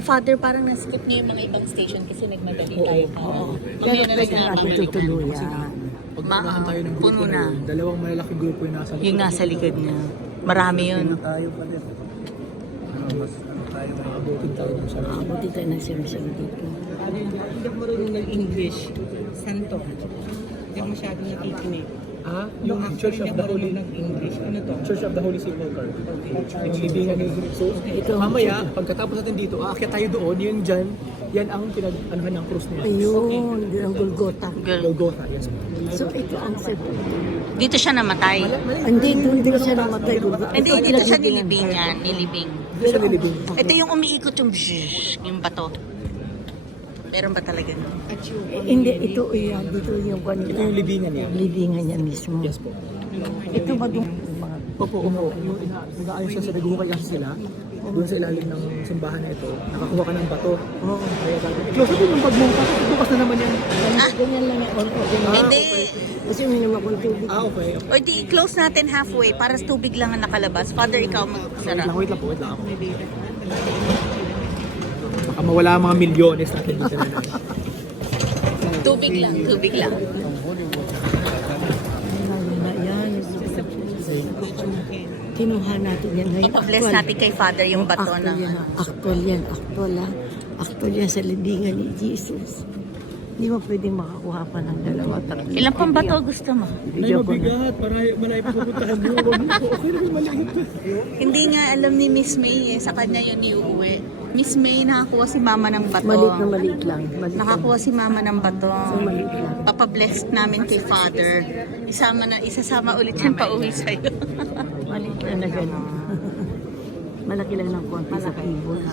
Father, parang na-skip niyo yung mga ibang station kasi nagmadali tayo. Pero pwede natin tutuluyan. Pag unahan tayo ng puno grupo na. na yun, dalawang malalaking grupo yung nasa likod. Yung nasa likod niya. Marami yun. Tayo pa din. Mas tayo may abutin tayo ng sarili. Buti tayo ng siyam-siyam dito. Hindi ako marunong ng-English. Santo. Hindi ako masyadong nakikinig. Yung Church of the Holy English. Ano to? Church of the Holy Sepulchre. Inilibingan ni So, mamaya, pagkatapos natin dito, aakyat tayo doon, yun dyan, yan ang pinag-anuhan ng krus nila. Ayun, din ang Golgotha. Golgotha, yes. So ito ang sepulchre. Dito siya namatay. Hindi, doon din siya namatay. Golgotha. Hindi, dito siya nilibing yan. Nilibing. Dito siya nilibing. Ito yung umiikot yung bato. Meron ba talaga no? Hindi, ito yan. Dito yung Ito kanila. yung libingan niya. Libingan niya mismo. Yes po. Ito ba yung mga Opo. Yung nag-aayos siya sa naguhukay kasi sila, doon sa ilalim ng simbahan na ito, nakakuha ka ng bato. Kaya sabi, close up yung pagmungka, bukas na naman yan. ganyan lang yan. Hindi. Kasi uminom akong tubig. Okay. Or di close natin halfway para sa tubig lang ang nakalabas. Father, ikaw magsara. Wait lang ako. Baka mawala ang mga milyones natin dito na lang. Tubig lang. Yan. Kinuha natin yan. Ipa-bless natin kay Father yung bato na. Actual yan. Actual yan sa libingan ni Jesus. Hindi mo pwedeng makakuha pa ng dalawa, tatlo. Ilan pang bato gusto mo? Ay, mabigat. Malayo pa pupuntahan mo. Okay naman maliit. Hindi nga alam ni Miss May sa kanya yun iuwi. Miss May, nakakuha si Mama ng bato. Maliit lang. Nakakuha si Mama ng bato. Maliit lang. Papabless namin kay Father. Isasama ulit yan pauwi sa'yo. Maliit lang na gano'n. Malaki lang ng konti sa keyboard.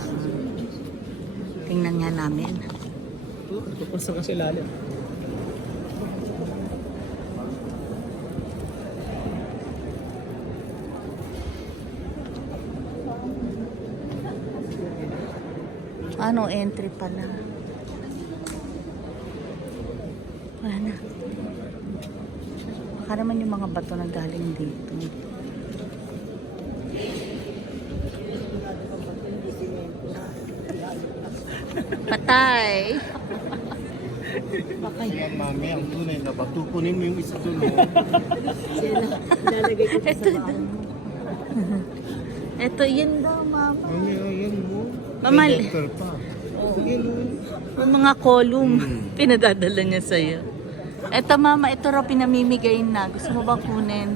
Tingnan nga namin. Pupunta kasi lalim. Ano, entry pala. Wala na. Baka naman yung mga bato na galing dito. Patay. Mami, ang tunay na bato, kunin mo yung isa doon. Lalagay ko sa bahay. Ito, yun daw, Mama. Ayan mo. Mama, Letter pa. ang mga column, pinadadala niya sa'yo. Ito, Mama, ito raw pinamimigay na. Gusto mo bang kunin?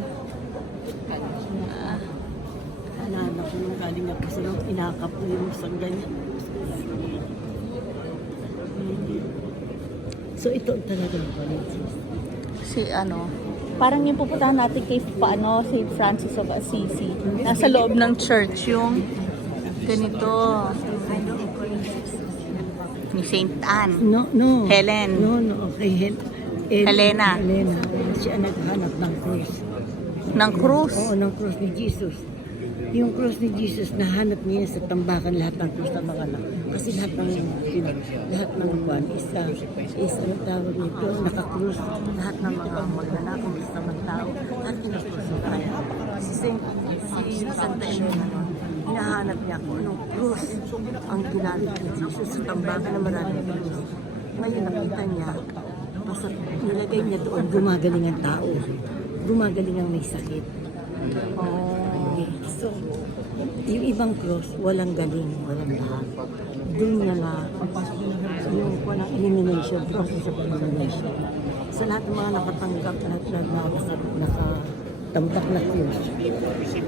Alala ko nung galing ako sa loob, inakap ko yung isang ganyan. So ito talaga ng Valencia. Si ano, parang yung pupuntahan natin kay St. Francis of Assisi. Nasa loob ng church yung ganito. Ni St. Anne. No. Helen. No. Okay, Helena. Helena. Siya naghanap ng cross. Ng krus. Oo, ng cross ni Jesus. Yung cross ni Jesus, nahanap niya sa tambakan lahat ng cross ng mga anak. Kasi lahat ng kwan is ano tawag nito, nakakrus. Lahat ng mga magnanakong sa mga tao, lahat kinakrus. Kaya si Santa Elena, hinahanap niya kung anong cross ang ginamit ni Jesus sa tambakan na maraming cross. Ngayon nakita niya, basta nilagay niya doon, gumagaling ang tao. Gumagaling ang may sakit. So, yung ibang cross, walang galing, walang lahat. Doon na yung walang elimination, process of elimination. Sa lahat ng mga nakatanggap na nakatambak na cross,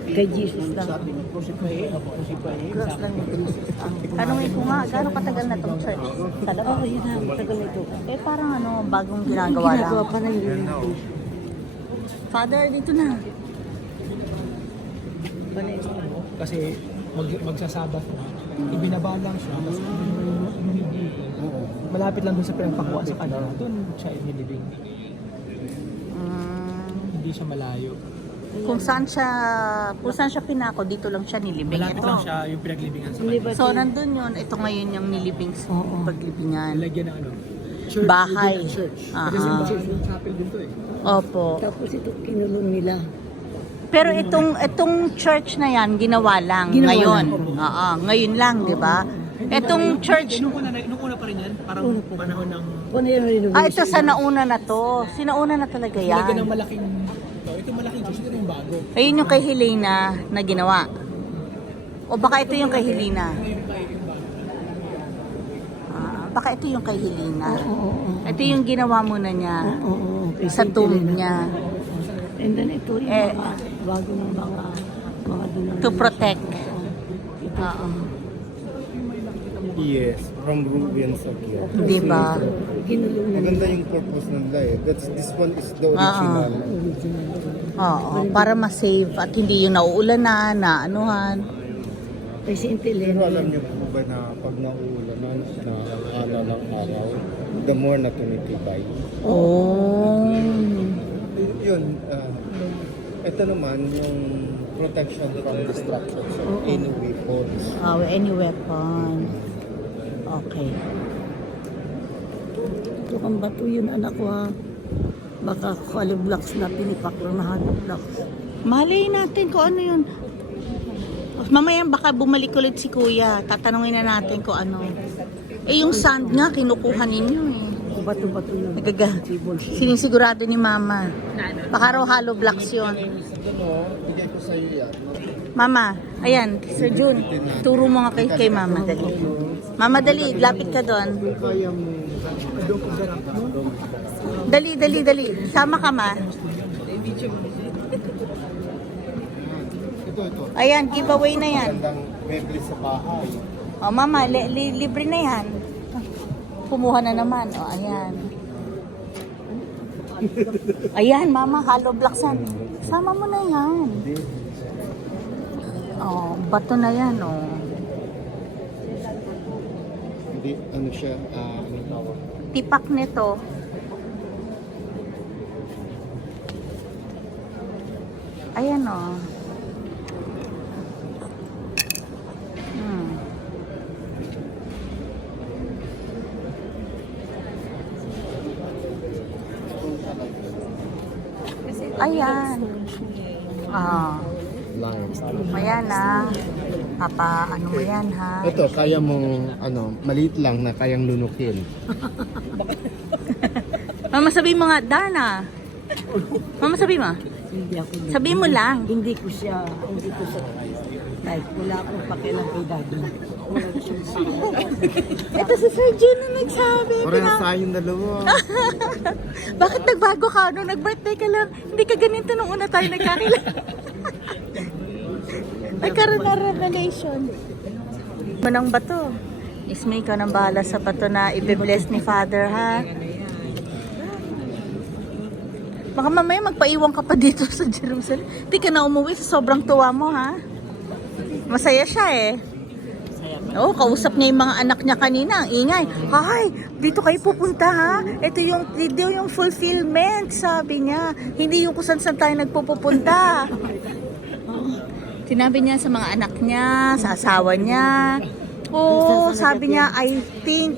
kay Jesus lang. Cross lang ni Jesus. Tanungin ko nga, gano'ng katagal na itong church? Talaga? Oo, yun ang tagal nito. Eh parang ano, bagong ginagawa lang. Ginagawa pa ng Father, dito na. Kasi magsasabat na, ibinaba lang siya, kasi malapit lang doon sa pinagpakuha sa kanila, doon siya inilibing. Hindi siya malayo. Kung saan siya pinako, dito lang siya nilibing. Malapit Ito. lang siya yung pinaglibingan sa kanila. So, nandun yun. Ito ngayon yung nilibing paglibingan. Nilagyan ng ano? Church, Bahay. nilagyan ng church. Aha. Kasi yung chapel din to eh. Opo. Tapos ito, kinulong nila. Pero itong church na yan, ginawa lang Ginawa ngayon. lang. Oo, ngayon lang, di ba? Etong church, Nung una pa rin yan, parang panahon ng Kung ano yung renovation. ito sa nauna na to. Sinauna na talaga lagyan ng yan. malaking, ito malaking church, ito yung bago. Ayun yung kay Helena na ginawa. O baka ito yung kay Helena. Baka ito yung kay Helena. Ito yung ginawa muna niya Oo, kay sa Saint tomb Helena. niya And then ito yung Eh, mga bago ng mga to protect. Oo. Yes, from Ruben Sakya. Di ba? Ginulong na Maganda yung purpose nila eh. This one is the original. Oo, para ma-save at hindi yung nauulanan, na anuhan. kay Saint Pero Helena. alam niyo po ba na pag nauulan na alaw ng araw, the more na tumitibay. Oh. Yun, ito naman yung protection from destruction. So, any weapons. Any weapon. Okay. Ito kang bato yun anak ko ha. Baka hollow blocks na pinipak na hollow blocks. Malay natin kung ano yun. Mamaya baka bumalik ulit si kuya. Tatanungin na natin kung ano. Eh yung sand nga, kinukuha ninyo eh. Bato-bato yun. Nagaga. Sinisigurado ni mama. Baka raw hollow blocks yun. Bigay ko sa iyo yan. Mama, ayan, Sir Jun, turo mo nga kay mama, dali. Mama, dali, lapit ka doon. Kaya mo, Dali. Sama ka, ma. ito. Ayan, giveaway na yan. Magandang memory sa bahay. O, mama, libre na yan. Kumuha na naman. O, ayan. Ayan, mama, hollow blocks yan. Sama mo na yan. O, bato na yan, o. Hindi, ano siya, ano tawag? Tipak nito. Ayan, o. Ayan. Lines. Ayan na. Papa, ano mo yan ha? Ito, kaya mong, maliit lang na kayang lunukin. Mama, sabi mo nga, Dana. Mama, sabi mo. Hindi ako. Sabi mo lang. Hindi ko siya type. Wala akong pakialam kay daddy. Ito si Sir Jun na nagsabi. Parang sa yung dalawa. Bakit nagbago ka? Nung nag-birthday ka lang, hindi ka ganito nung una tayo nagkakilala. Nagkaroon na revelation. Manang bato. Ismay ka ng bahala sa bato na i-bless ni Father, ha? Baka mamaya magpaiwan ka pa dito sa Jerusalem. Hindi ka na umuwi sa sobrang tuwa mo, ha? Masaya siya, eh. Oo, kausap niya yung mga anak niya kanina. Ang ingay. Hay, dito kayo pupunta, ha? Ito yung fulfillment, sabi niya. Hindi yung kung saan tayo nagpupunta. Sinabi niya sa mga anak niya, sa asawa niya. Oo, sabi niya, I think,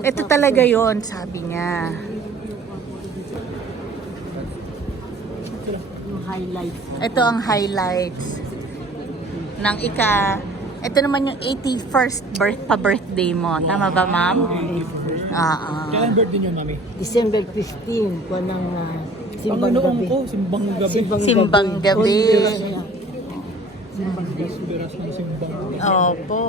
ito talaga yon, sabi niya. Yung highlights. Ito ang highlights ng ito naman yung 81st pa-birthday mo. Tama ba, ma'am? Kailan birthday niyo, mami? December 15, ko ng simbang Panginoon gabi. ko, simbang gabi. Simbang gabi. Simbang gabi. Biras ng simbang gabi. Opo.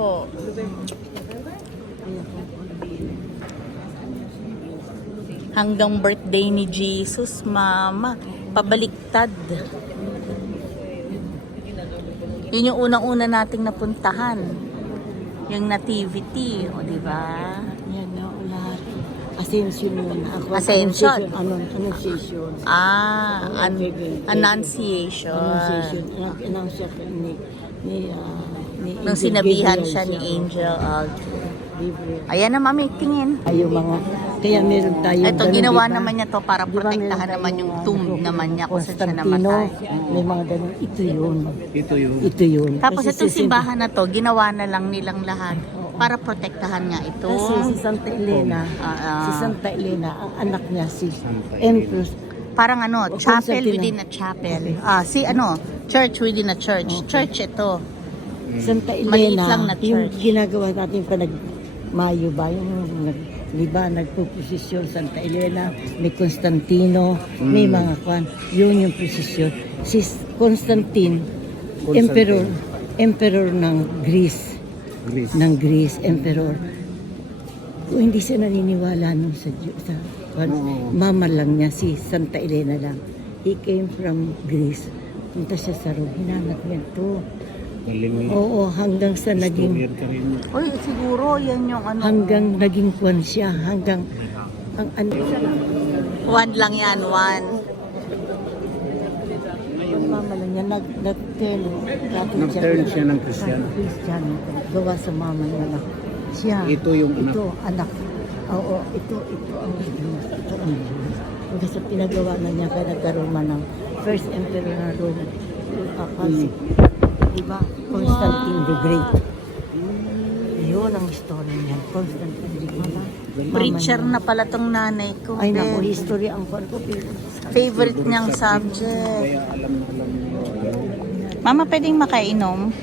Hanggang birthday ni Jesus, mama. Pabaliktad. Yun yung unang-una nating napuntahan. Yung nativity, o di ba? Yan na, lahat. Ascension yun. Ako, Ascension. Annunciation. Annunciation. Annunciation. Announce siya ni Nung Angel sinabihan Gabriel siya ni Angel Gabriel. Ayan na, mami, tingin. Ay, yung mga, kaya meron tayo. Ito, ganun, ginawa diba? naman niya to para Diba protektahan meron naman tayong, yung tomb naman niya kung saan siya Constantino, namatay. may mga ganun. Ito yun. Ito yung Ito yun. Tapos Kasi itong si- simbahan na to, ginawa na lang nilang lahat para protektahan nga ito. Kasi si Santa Elena, si Santa Elena, ang anak niya si Empress. Parang ano, O, chapel Constantino. within a chapel. Church within a church. Church ito. Santa Maliit Elena, lang na yung church. ginagawa natin pa Mayo ba, yung di ba, nagpo-prosesyon Santa Elena, may Constantino, may mga kwan. Yun yung prosesyon. Si Constantine, emperor ng Greece. Ng Greece, emperor. Kung hindi siya naniniwala nung sa kwan, mama lang niya, si Santa Elena lang. He came from Greece. Punta siya sa Rome, hinanap niya to. Oo, hanggang sa naging Uy, siguro yan yung ano. hanggang naging kwan siya, hanggang ang ano. One lang yan, one. Yung mama lang niya, nag-turn Nag-turn siya ng Kristiyano. Kristiyano. Gawa sa mama niya na siya. Ito yung anak. Ito, anak. Oo, ito ang Diyos. Ito ang Diyos. Hanggang sa pinagawa na niya, kaya nagkaroon man ng first emperor ng Rome. Diba? Constantine the Great. Yun ang story niya. Constantine the Great. Preacher na pala tong nanay ko. Ay, Ben. naku, history ang kwan ko. Favorite niyang subject. Kaya alam mo. Mama, pwedeng makainom?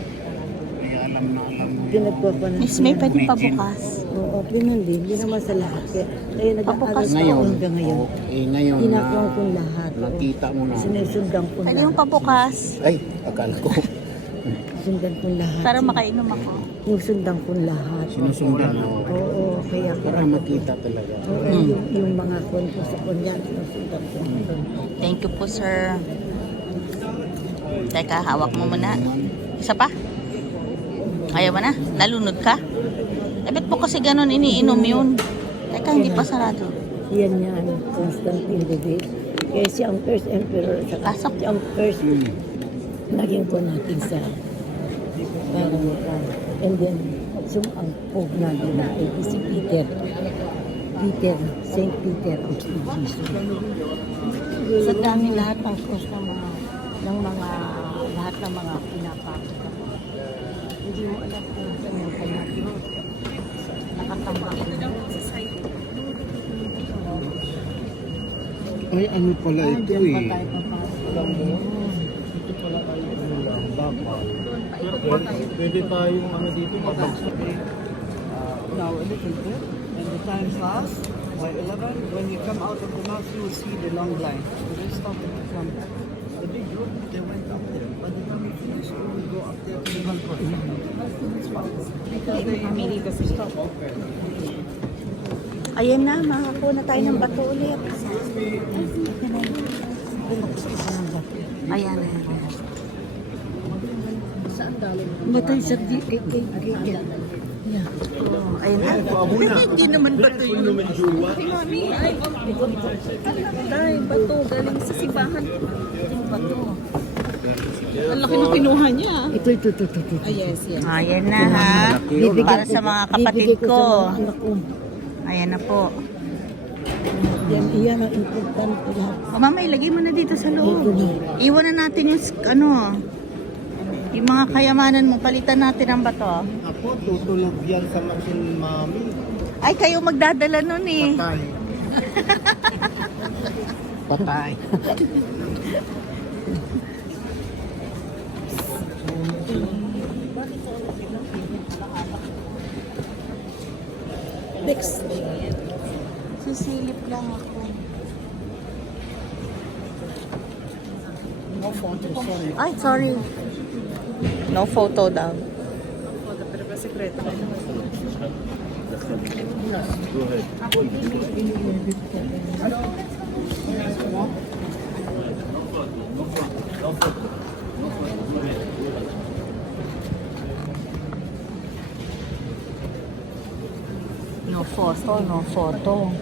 Kaya alam mo. Pinagpapanas. Miss May, pwedeng pabukas. Oo, pinandi. Hindi naman sa lahat. Kaya nag-aaral Pabukas ko Ngayon, hanggang ngayon. ngayon na Ginagawa kong lahat. nakita mo na. Sinusundan ko Pwede na. yung pabukas. Ay, akala ko. Sundan kong lahat. Para makainom ako. Sinusundan kong lahat. Sinusundan mo. Oo, kaya Para makita talaga. Oo, yung mga kwan ko sa kunyan, sinusundan ko. Thank you po, sir. Teka, hawak mo muna. Isa pa? Ayaw mo na? Nalunod ka? Eh, ba't po kasi ganun iniinom yun? Teka, hindi pa sarado. Yan yan, Constantine the Great. Kaya siya ang first emperor. Pasok. Siya ang first naging ko natin sa parang and then ang pope natin na ay si Peter, Saint Peter of Jesus. Sa dami lahat ng cross ng mga lahat ng mga pinapakita. Hindi mo alam kung saan yung kanya nakatama. Ay, ano pala ito Diyan pa eh. tayo papasok. Pwede tayong ano dito Now a little bit, and the time pass by 11. When you come out of the mouth, you will see the long line. So they started from the big room, they went up there. By the time we finish, we will go up there to the balcony. Because they immediately stop. Ayan na, makakuha na tayo ng bato ulit. Ayan. Batay sa di kay Oh, ayun na. Hindi naman bato yun. Ay, bato. Galing sa sibahan. Bato. Ang laki ng kinuha niya. ito. Ayan na ha. Para sa mga kapatid Bibigay ko. sa mga anak ko. Ayan na po. Iyan ang importante lahat. O mama, ilagay mo na dito sa loob. Iwan na natin yung yung mga kayamanan mo. Palitan natin ang bato. Ako, tutulog yan sa machine, mami. Ay, kayo magdadala nun eh. Patay. Patay. Next. Sisilip lang ako. No photo, sorry. Ay, sorry. No photo daw. No photo, no photo.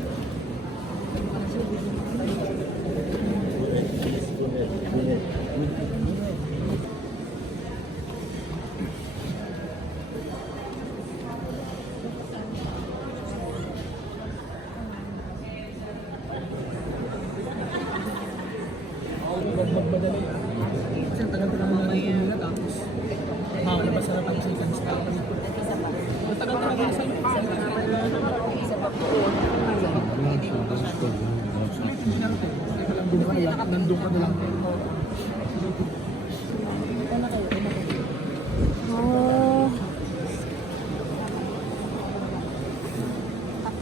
Nandun ka na lang. Oh.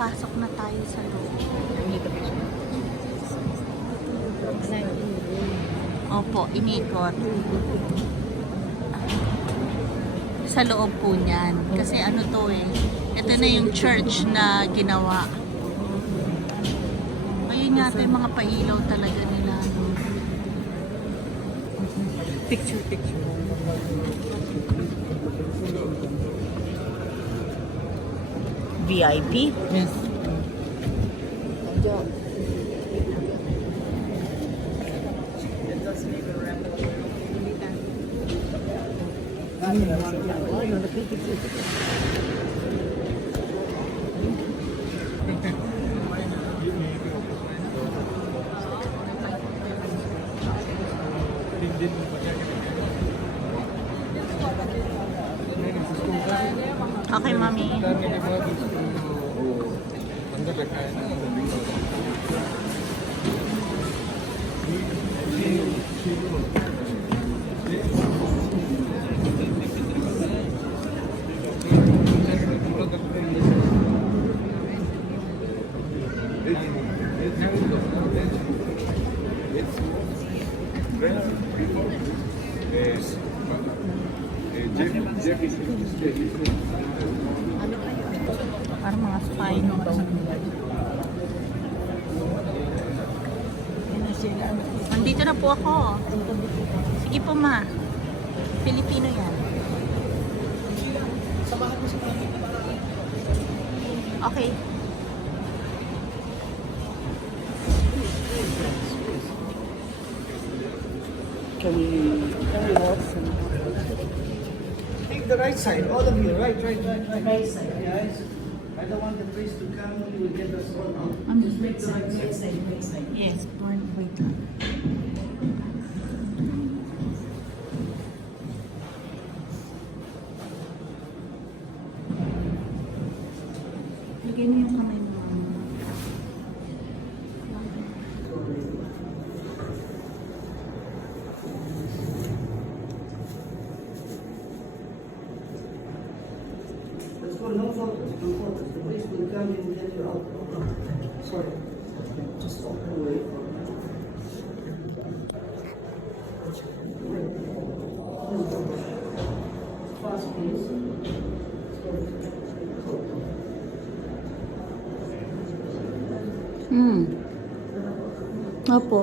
Pasok na tayo sa loob. Opo, inikot. Sa loob po niyan. Kasi ano to eh. Ito na yung church na ginawa. Ayun nga ito yung mga pailaw talaga nila. No? Picture. VIP? Yes. Okay, mami. Parang mga spine. Nandito na po ako. Sige po, ma. Filipino yan. Okay. Can we walk some? Take the right side, all of you. Right side. Guys, I don't want the priest to come. We will get us all out. Just make the right side. Yes, wait lang. Lagay mo yung kamay mo. Let's go. No photos. The priest will come and get you out. Sorry. Just walk away. Fast, please. Opo.